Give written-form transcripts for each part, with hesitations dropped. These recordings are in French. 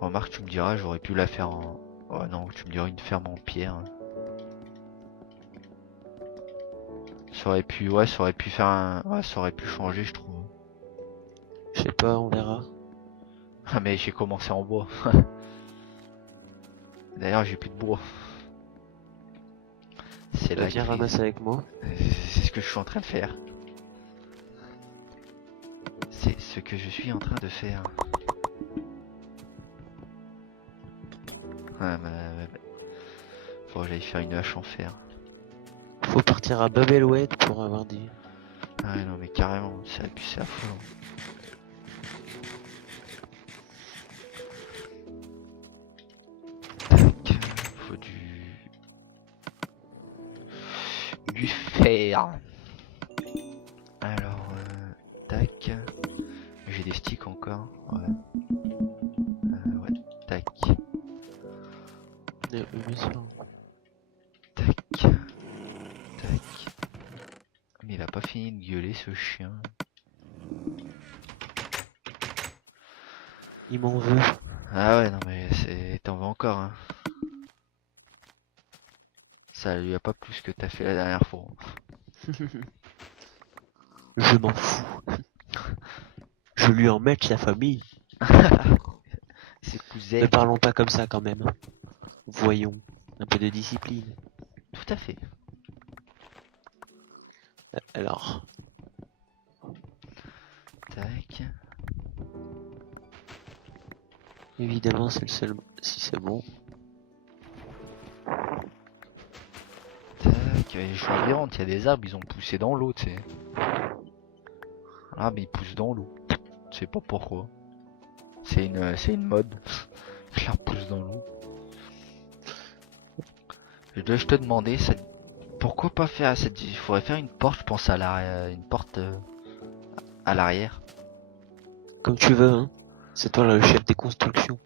Remarque, tu me diras, j'aurais pu la faire en... Oh non, tu me diras une ferme en pierre. Ça aurait pu, ouais, ça aurait pu faire un... Ouais, ça aurait pu changer, je trouve. Je sais pas, on verra. Ah mais j'ai commencé en bois. D'ailleurs, j'ai plus de bois. C'est Bah, la viens crise. ramasser avec moi. C'est ce que je suis en train de faire. C'est ce que je suis en train de faire. Ah, faut que j'aille faire une hache en fer. Faut partir à Babelwed pour avoir des... Ah ouais, non mais carrément, c'est abusé à fond. Tac, faut du fer. Alors, tac. J'ai des sticks encore. Ouais. Ouais, tac. Bien sûr. Tac. Tac. Mais il a pas fini de gueuler ce chien. Il m'en veut. Ah ouais, non mais t'en veux encore, hein. Ça lui a pas plus que t'as fait la dernière fois. Je m'en fous. Je lui en mette sa famille. Ses Ne cousins. parlons pas comme ça quand même. Voyons. Un peu de discipline. Tout à fait. Alors, Tac. évidemment, c'est le seul... Si c'est bon. Tac. Les champignons, il y a des arbres, ils ont poussé dans l'eau, tu sais. Ah mais ils poussent dans l'eau. Je sais pas pourquoi. C'est une mode. Je la repousse dans l'eau. Je dois te demander, pourquoi pas faire cette... Il faudrait faire une porte, je pense à l'arrière, une porte à l'arrière. Comme tu veux, hein. C'est toi le chef des constructions.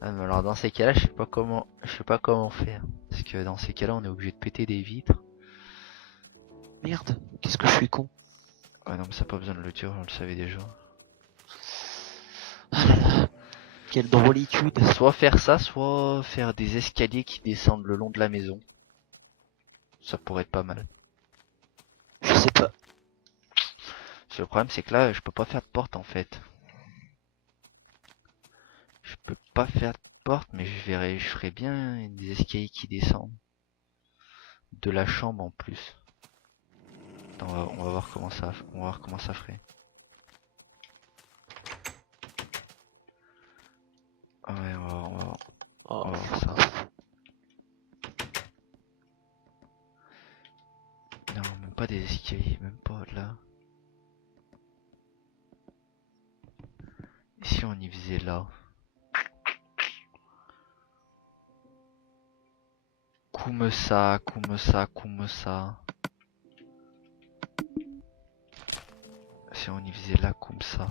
Ah, mais alors dans ces cas-là, je sais pas comment faire. Parce que dans ces cas-là, on est obligé de péter des vitres. Merde, qu'est-ce que je suis con. Ouais, non, mais ça n'a pas besoin de le dire, on le savait déjà. Ah là là, quelle drôlitude. Soit faire ça, soit faire des escaliers qui descendent le long de la maison. Ça pourrait être pas mal. Je sais pas. Le problème, c'est que là, je peux pas faire de porte en fait. Je peux pas faire de porte, mais je ferais bien des escaliers qui descendent. De la chambre en plus. Attends, on va voir comment ça ferait. Ah ouais, Oh, on va voir ça. Non, même pas des escaliers, même pas là. Et si on y faisait là? Comme ça, comme ça, comme ça. Si on y faisait là comme ça.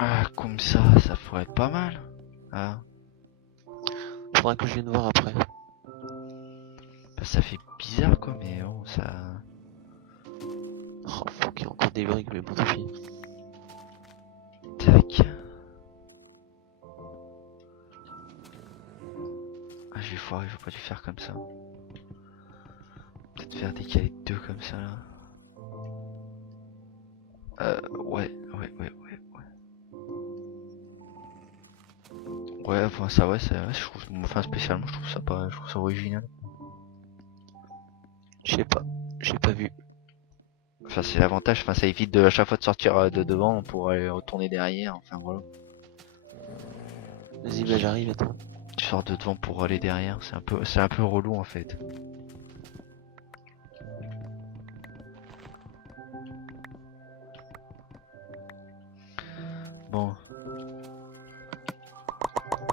Ah, comme ça pourrait être pas mal. Ah, faudra que je vienne voir après. bah, ça fait bizarre quoi, mais oh, ça... Oh, faut qu'il y ait encore des briques, mais bon, tant pis. Tac. Ah, j'ai foiré, j'aurais pas dû faire comme ça. Peut-être faire décaler deux comme ça là. Ouais. Ouais, enfin ça, ouais, je trouve, enfin spécialement, je trouve ça pas, je trouve ça original. Je sais pas, j'ai pas vu. Enfin, c'est l'avantage, enfin ça évite de à chaque fois de sortir de devant pour aller retourner derrière, enfin voilà. Vas-y, bah j'arrive, attends. Tu sors de devant pour aller derrière, c'est un peu relou en fait. Bon.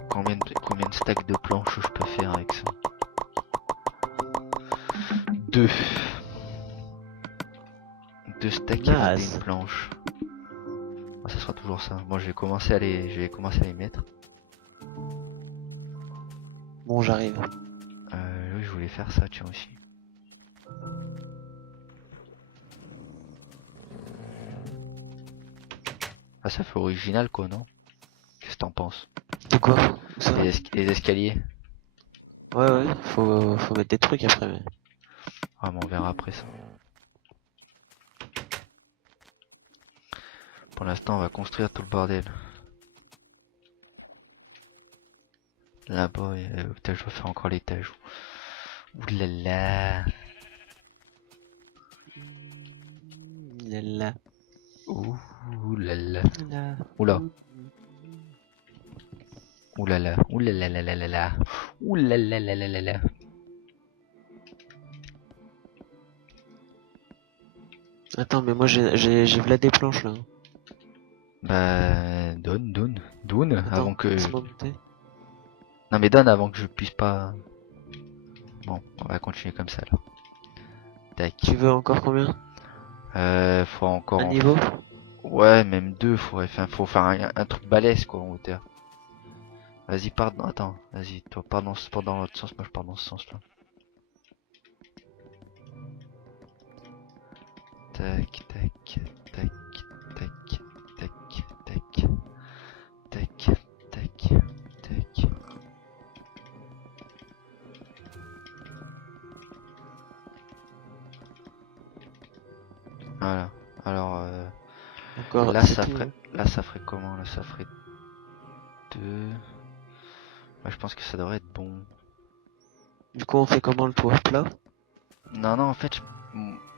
Combien de stacks de planches je peux faire avec ça? Deux. Deux stacks et 21 Naze. planches. Ah, ça sera toujours ça. Bon, je vais commencer à les mettre. Bon, j'arrive. Oui, je voulais faire ça, tiens aussi. Ah, ça fait original quoi, non? Qu'est-ce que t'en penses? De quoi? Où ça? Les escaliers? Ouais, ouais, faut mettre des trucs après, mais... Ah, mais on verra après ça. Pour l'instant, on va construire tout le bordel. Là-bas, putain, je dois faire encore l'étage. Ouh là là. Là, Ouh là là. là. Oula. Ouh là là. Ouh là là là là là là. Ouh là là là là là là. Attends, mais moi j'ai v'là des planches là. Bah, donne, Attends, avant que... laisse-moi monter. Non mais donne avant que je puisse pas... Bon, on va continuer comme ça là. Tac. Tu veux encore combien? Faut encore Un en... niveau? Ouais, même deux, faut faire un truc balèze quoi en hauteur. Vas-y, attends, vas-y, toi pars dans l'autre sens, moi je pars dans ce sens là. Tac, tac, tac, tac, tac, tac, tac, tac, tac. Voilà. Alors, Encore, là c'est ça tout, ferait, hein. là ça ferait comment? Là ça ferait deux. Moi je pense que ça devrait être bon. Du coup, on fait comment le toit plat? Non, non, en fait, je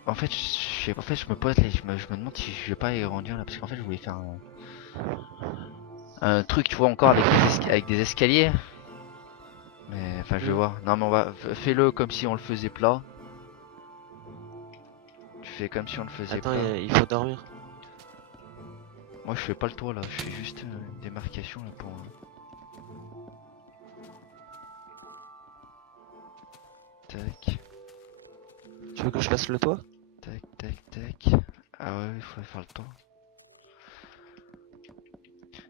me pose, je me demande si je vais pas agrandir là, parce qu'en fait, je voulais faire un truc, tu vois, encore avec des escaliers. Mais, enfin, je vais voir. Non, mais fais-le comme si on le faisait plat. Tu fais comme si on le faisait Attends, plat. il faut dormir. Moi, je fais pas le toit là, je fais juste une démarcation là pour. Tac, Tu veux que je fasse le toit? tac, tac, tac. Ah ouais, il faudrait faire le toit.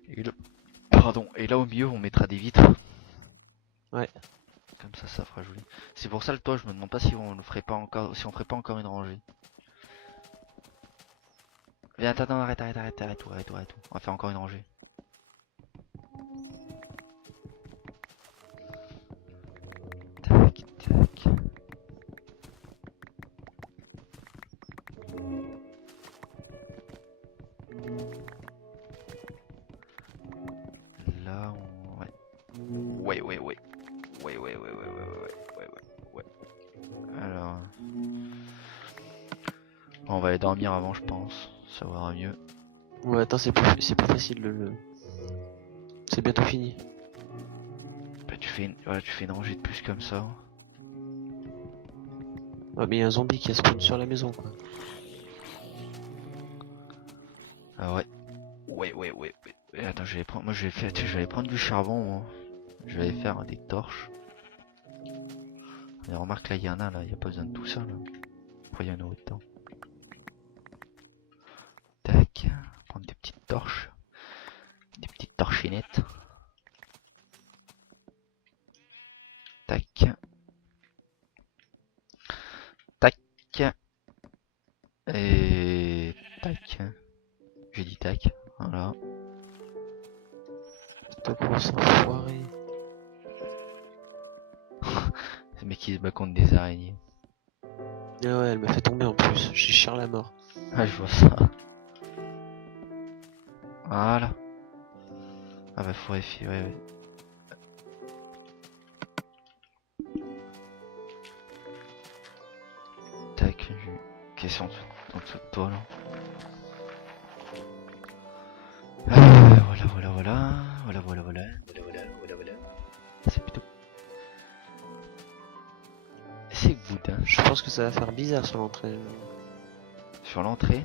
Et là, pardon. Et là au milieu, on mettra des vitres. Ouais. Comme ça fera joli. C'est pour ça le toit, je me demande pas si on le ferait pas encore, si on ferait pas encore une rangée. Viens, attends, arrête tout, arrête tout, arrête tout. On va faire encore une rangée. Tac, tac. Là, on... Ouais. Ouais, ouais, ouais. Ouais, ouais, ouais, ouais, ouais, ouais, ouais, ouais, ouais. Alors... On va aller dormir avant, je pense. Ça va mieux. Ouais, attends, c'est pas facile c'est bientôt fini. Bah, voilà, tu fais une rangée de plus comme ça. Ouais, mais il y a un zombie qui a spawn sur la maison, quoi. Ah ouais. Ouais, ouais, ouais, ouais. Et attends, je vais prendre... Moi, je vais aller prendre du charbon, moi. Je vais aller faire des torches. Mais remarque, là, il y en a, là. Il n'y a pas besoin de tout ça, là. Pourquoi il y en a autant? Tac. Prendre des petites torches. Des petites torchinettes. Tac. Tac. Et... Tac. J'ai dit tac. Voilà. Putain, comment ça enfoiré. Ce mec qui se bat contre des araignées. Ah ouais, elle m'a fait tomber en plus. J'ai cher la mort. Ah, je vois ça. Voilà. Ah bah, faut réfier, ouais, ouais. Tac, qu'est-ce en dessous de toi, là? Voilà, voilà, voilà. Voilà, voilà, voilà. Voilà, voilà, voilà, voilà. C'est plutôt... C'est good, hein. Je pense que ça va faire bizarre sur l'entrée. Sur l'entrée.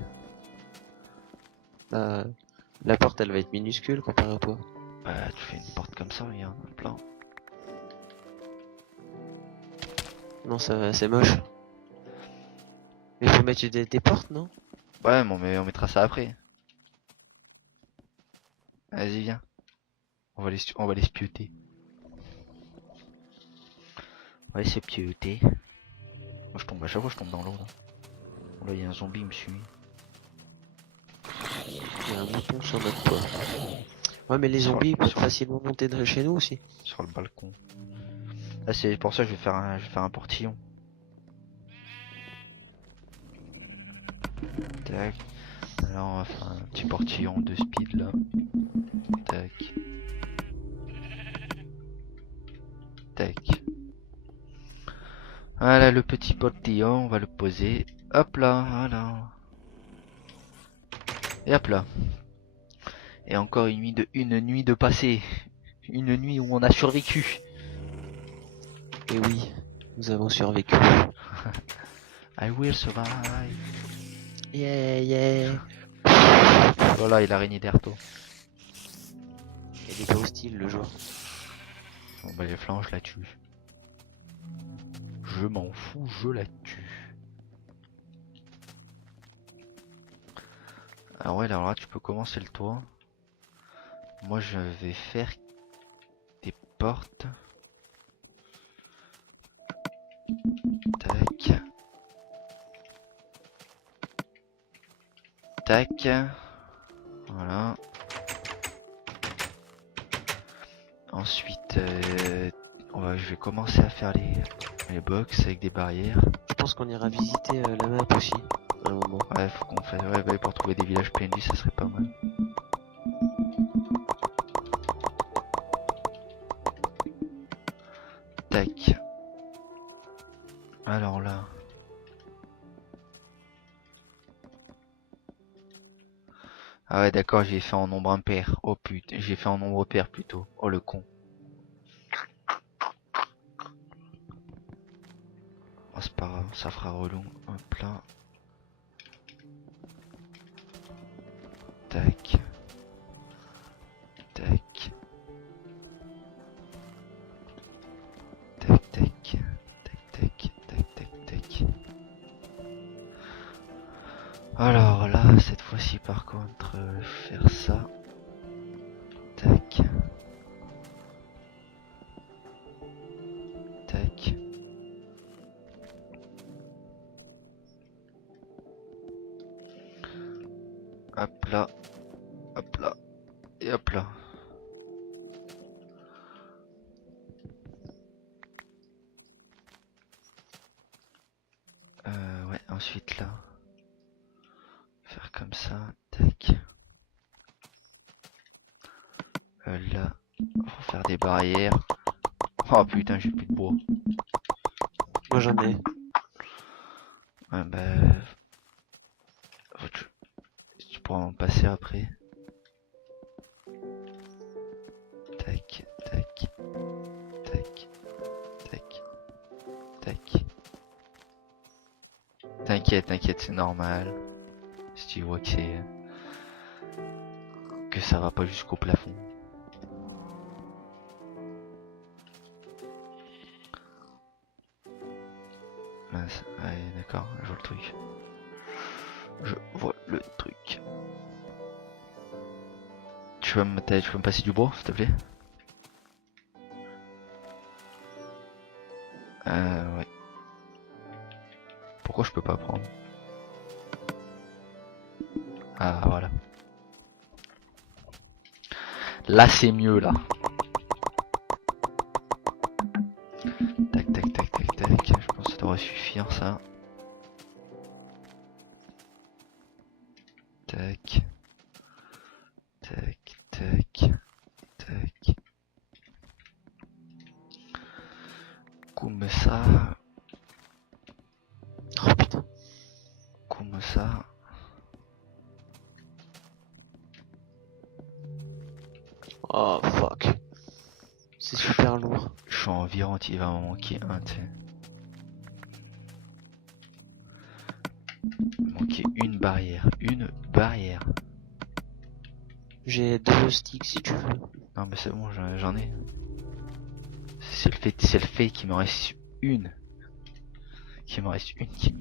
Bah, la porte, elle va être minuscule comparée au toit. Bah, tu fais une porte comme ça, regarde, un plan. Non, c'est moche. Mais faut mettre des portes, non? Ouais, mais on mettra ça après. Vas-y, viens. On va les spioter. On va les spioter. Moi, je tombe à chaque fois, je tombe dans l'eau là. Oh, là, il y a un zombie, il me suit. Il y a un mouton sur notre toit. Ouais, mais les Sur- zombies peuvent sur- facilement monter de chez nous aussi. Sur le balcon. Là, c'est pour ça que je vais faire un portillon. Tac. Alors, on va faire un petit portillon de speed là. Tac. Tac. Voilà le petit portillon, on va le poser. Hop là, voilà. Et hop là. Et encore une nuit de passé. Une nuit où on a survécu. Et oui, nous avons survécu. I will survive. Yeah, yeah. Voilà, il a l'araignée d'Erto. Et des gros styles le jour. Bon bah les flancs, je la tue. Je m'en fous, je la tue. Alors ouais, alors là tu peux commencer le toit. Moi je vais faire des portes. Tac. Tac. Voilà. Ensuite, je vais commencer à faire les box avec des barrières. Je pense qu'on ira visiter la map aussi, à un moment. Ouais, faut qu'on fasse. Ouais, bah, pour trouver des villages PNJ, ça serait pas mal. Tac. Alors là. Ah ouais, d'accord, j'ai fait en nombre impair. Oh putain, j'ai fait en nombre pair plutôt. Oh le con. Oh, c'est pas grave, ça fera relou. Hop là. Tac. Tac. Tac, tac. Tac, tac, tac, tac, tac. Alors là, cette fois-ci par contre, faire ça. Tac. Tac. Hop là. Hop là. Et hop là. Ouais, ensuite là. Faire comme ça. Tac. Là. Faut faire des barrières. Oh putain, j'ai plus de bois. Moi j'en ai. Ouais, bah. Tu pourras en passer après. Tac, tac. Tac. Tac. Tac. T'inquiète, t'inquiète, c'est normal. Si tu vois que ça va pas jusqu'au plafond. Mince, ouais, d'accord, je vois le truc. Je vois le truc. Tu peux me passer du bois, s'il te plaît? Ouais. Pourquoi je peux pas prendre? Ah, voilà. Là, c'est mieux, là. Tac, tac, tac, tac, tac. Je pense que ça devrait suffire, ça. Tac. Tac, tac, tac. Comme ça. Oh putain. Comme ça. Oh fuck. C'est super lourd. Je suis environ, il va m'en manquer un, tu sais. Il manquait une barrière. Une barrière. J'ai 2 sticks si tu veux. Non mais c'est bon, j'en ai. C'est le fait qu'il me reste une. Qu'il me reste une qui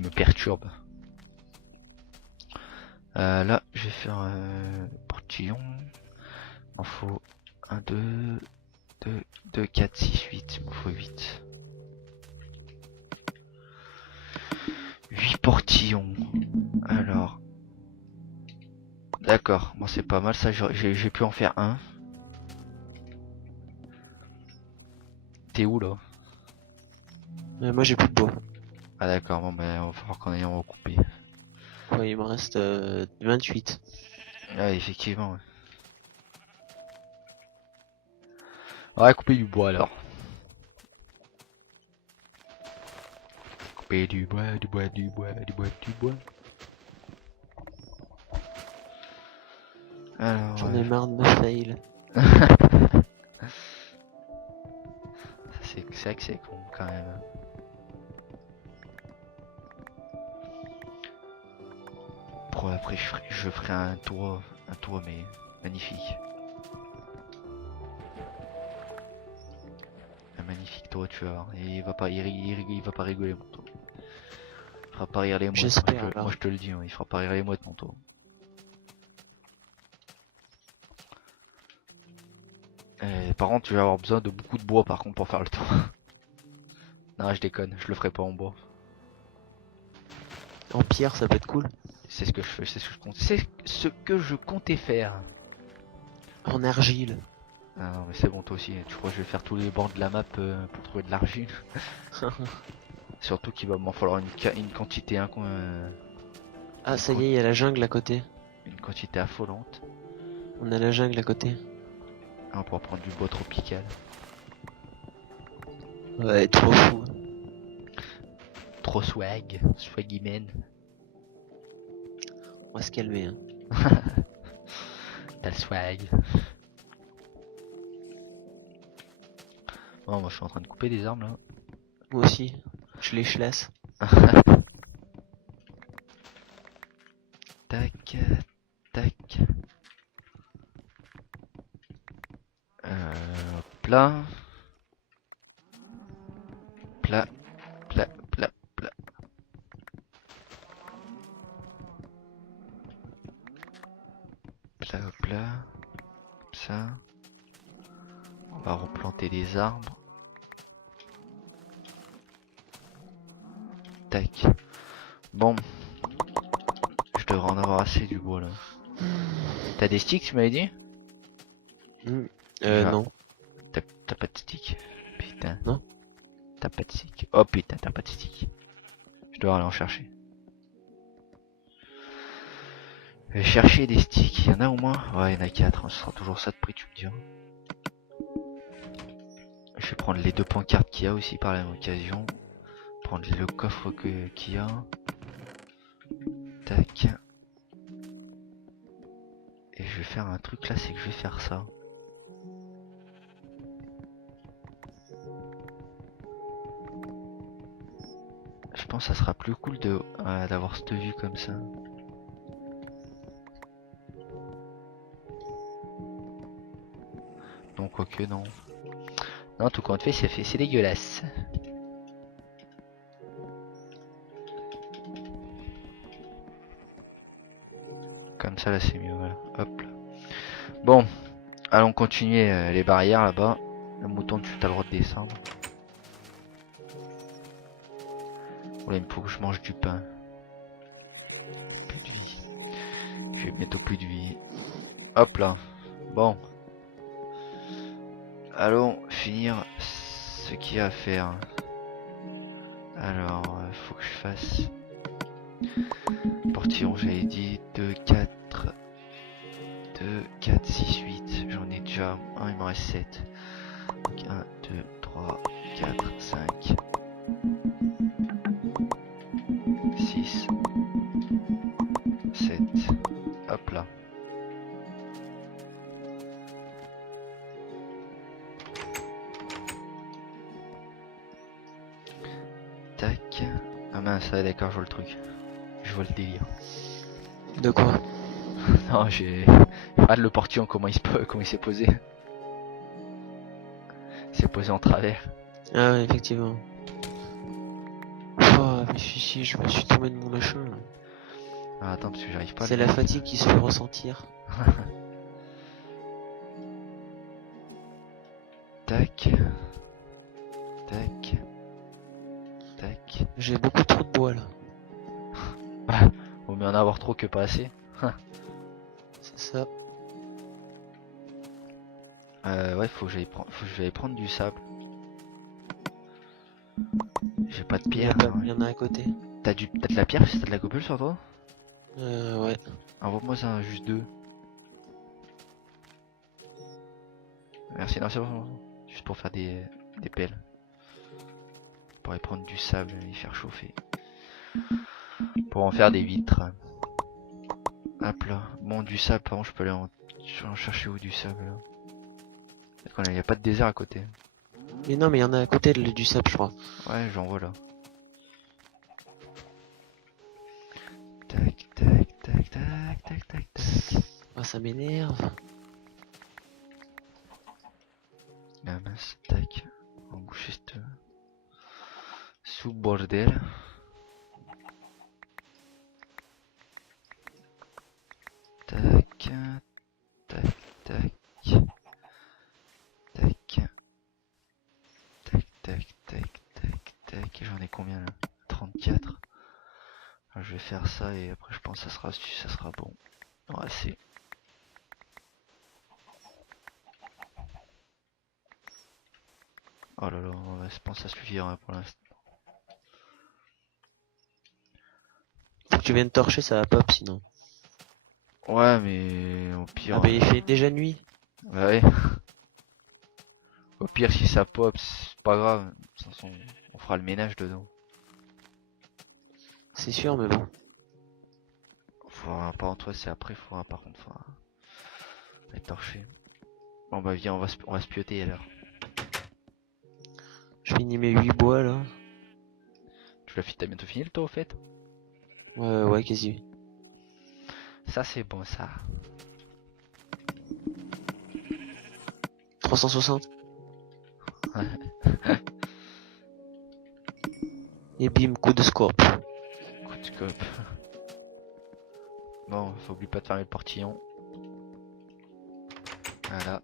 me perturbe. Là, je vais faire portillons. Il m'en faut 1, 2, 2, 4, 6, 8. Il m'en faut 8. 8 portillons. Alors. D'accord, bon c'est pas mal ça, j'ai pu en faire un. T'es où là? Moi j'ai plus de bois. Ah d'accord, bon ben on va falloir qu'on aille en recouper. Ouais, il me reste 28. Ah effectivement. Ouais. On va couper du bois alors. Couper du bois, du bois, du bois, du bois, du bois. Alors. J'en ai marre de me fail. C'est vrai que c'est con quand même. Pour après je ferai un tour mais magnifique. Un magnifique tour tu vas voir. Et il va pas, il va pas rigoler mon tour. Il fera pas rire les mouettes. J'espère, Moi je te le dis, hein, il fera pas rire les mouettes mon tour. Par contre tu vas avoir besoin de beaucoup de bois par contre pour faire le tour. Non je déconne, je le ferai pas en bois. En pierre, ça peut être cool. C'est ce que je fais, c'est ce que je comptais faire. En argile. Ah non mais c'est bon toi aussi, tu crois que je vais faire tous les bords de la map pour trouver de l'argile. Surtout qu'il va m'en falloir une quantité Ah, ça y est, il y a la jungle à côté. une quantité affolante. On a la jungle à côté. On pourra prendre du bois tropical. Ouais, trop fou. Trop swaggyman. On va se calmer, hein. T'as le swag. Bon, moi je suis en train de couper des arbres là. Moi aussi. Je les laisse. Tac, tac. Hop là. Plat, plat, plat, plat. Plat, hop là. Comme ça. On va replanter des arbres. Tac. Bon. Je devrais en avoir assez du bois là. T'as des sticks tu m'avais dit? Non. T'as pas de stick? Putain. Non. T'as pas de stick. Oh putain, t'as pas de stick. Je dois aller en chercher. Je vais chercher des sticks. Il y en a au moins? Ouais, il y en a 4. Ce sera toujours ça de prix, tu me diras. Je vais prendre les 2 pancartes qu'il y a aussi par la même occasion. Prendre le coffre qu'il y a. Tac. Et je vais faire un truc là, c'est que je vais faire ça. Je pense que ça sera plus cool d'avoir cette vue comme ça. Non, quoique non. Non, tout compte fait, c'est dégueulasse. Comme ça là c'est mieux, voilà. Hop là. Bon, allons continuer les barrières là-bas. Le mouton, tu as le droit de descendre. Voilà, il me faut que je mange du pain. Plus de vie. J'ai bientôt plus de vie. Hop là. Bon. Allons finir ce qu'il y a à faire. Alors, faut que je fasse... Portillon, j'avais dit 2, 4... 2, 4, 6, 8. J'en ai déjà un, il m'en reste 7. Donc 1, 2, 3, 4, 5... 6, 7, hop là. Tac. Ah mince, ouais, d'accord, je vois le truc. Je vois le délire. De quoi? Non, j'ai... Regarde le portillon, comment il s'est posé. Il s'est posé en travers. Ah ouais, effectivement. Oh, mais si, je me suis tombé de mon machin. Ah, attends, parce que j'arrive pas à C'est le la mettre. fatigue qui se fait ressentir. Tac. Tac. J'ai beaucoup trop de bois là. Bah, vaut mieux en avoir trop que pas assez. C'est ça. Ouais, faut que j'aille prendre du sable. J'ai pas de pierre. Il y en a à côté. T'as de la pierre, t'as de la cobble sur toi? Ouais. Envoie-moi ça, juste 2. Merci, non, c'est bon. Juste pour faire des pelles. Pour aller prendre du sable et faire chauffer. Pour en faire des vitres. Hop là. Bon, du sable, par contre, je peux aller en chercher où du sable là? Parce qu'il n'y a pas de désert à côté. Mais non, mais il y en a à côté du sable, je crois. Ouais, j'en vois là. Tac, tac, tac, tac, tac, tac, tac. Ah, ça m'énerve. Ah mince, tac. On va boucher cette... sous bordel. Tac, tac, tac. Tac. Tac, tac, tac, tac, tac. J'en ai combien là? 34. Alors, je vais faire ça et après je pense que ça sera bon. Ouais, c'est... Oh là là, ouais, je pense que ça suffira pour l'instant. Faut que tu viennes torcher, ça va pop sinon. Ouais, mais au pire... Ah bah il fait déjà nuit. Bah ouais. Au pire, si ça pop, c'est pas grave. De toute façon, on fera le ménage dedans. C'est sûr, mais bon. Faudra, par contre, ouais, c'est après, faudra par contre, faudra être torché. Bon bah viens, on va se pioter alors. Je finis mes 8 bois là. T'as bientôt fini le tour au fait? Ouais, quasi. Ça c'est bon ça. 360. Et bim, coup de scope. Coup de scope. Bon, faut oublier pas de fermer le portillon. Voilà.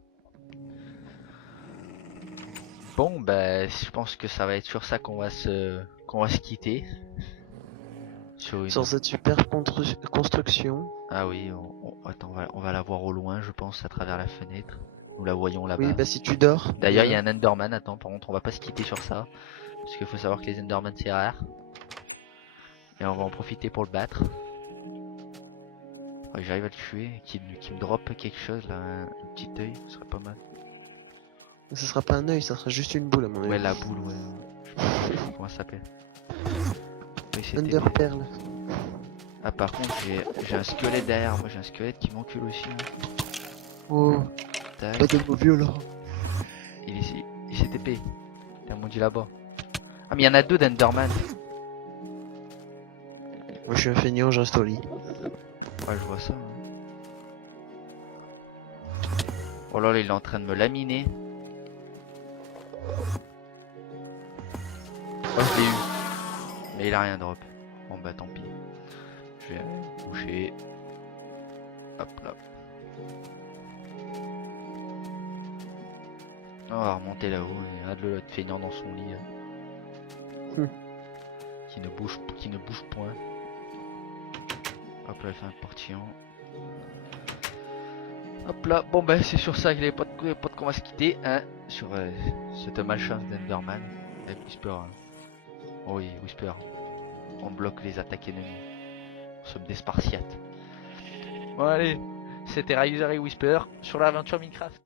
Bon bah je pense que ça va être sur ça qu'on va se quitter. Sur une... Sur cette super construction. Ah oui, attends, on va la voir au loin, je pense, à travers la fenêtre. Nous la voyons là-bas. Oui, bah si tu dors. D'ailleurs, il y a un Enderman. Attends, par contre, on va pas se quitter sur ça. Parce qu'il faut savoir que les Enderman c'est rare. Et on va en profiter pour le battre. Ouais, j'arrive à le tuer, qui me drop quelque chose là, un petit œil, ce serait pas mal. Ça sera pas un œil, ça sera juste une boule à mon avis. Ouais, la boule, ouais. Je sais pas comment ça s'appelle. Oui, c'était Under des- Pearl. Ah, par contre, j'ai un squelette derrière moi, j'ai un squelette qui m'encule aussi. Hein. Oh, Tac. pas de mots violents. Il s'est TP. T'as mon dit là-bas. Ah, mais il y en a 2 d'Enderman. Moi je suis un feignant, je reste au lit. Ouais, je vois ça. Hein. Oh là là, il est en train de me laminer. Oh, je l'ai eu. Mais il a rien drop. Bon bah tant pis. Je vais boucher. Hop là. On va remonter là-haut et regarde le l'autre feignant dans son lit. Qui ne bouge point. Hop là, il fait un portillon. Hop là, bon bah c'est sur ça que les potes qu'on va se quitter, hein, sur cette malchance d'Enderman avec Whisper. Hein. Oh oui, Whisper. On bloque les attaques ennemies. On sauve des Spartiates. Bon allez, c'était Riser et Whisper sur l'aventure Minecraft.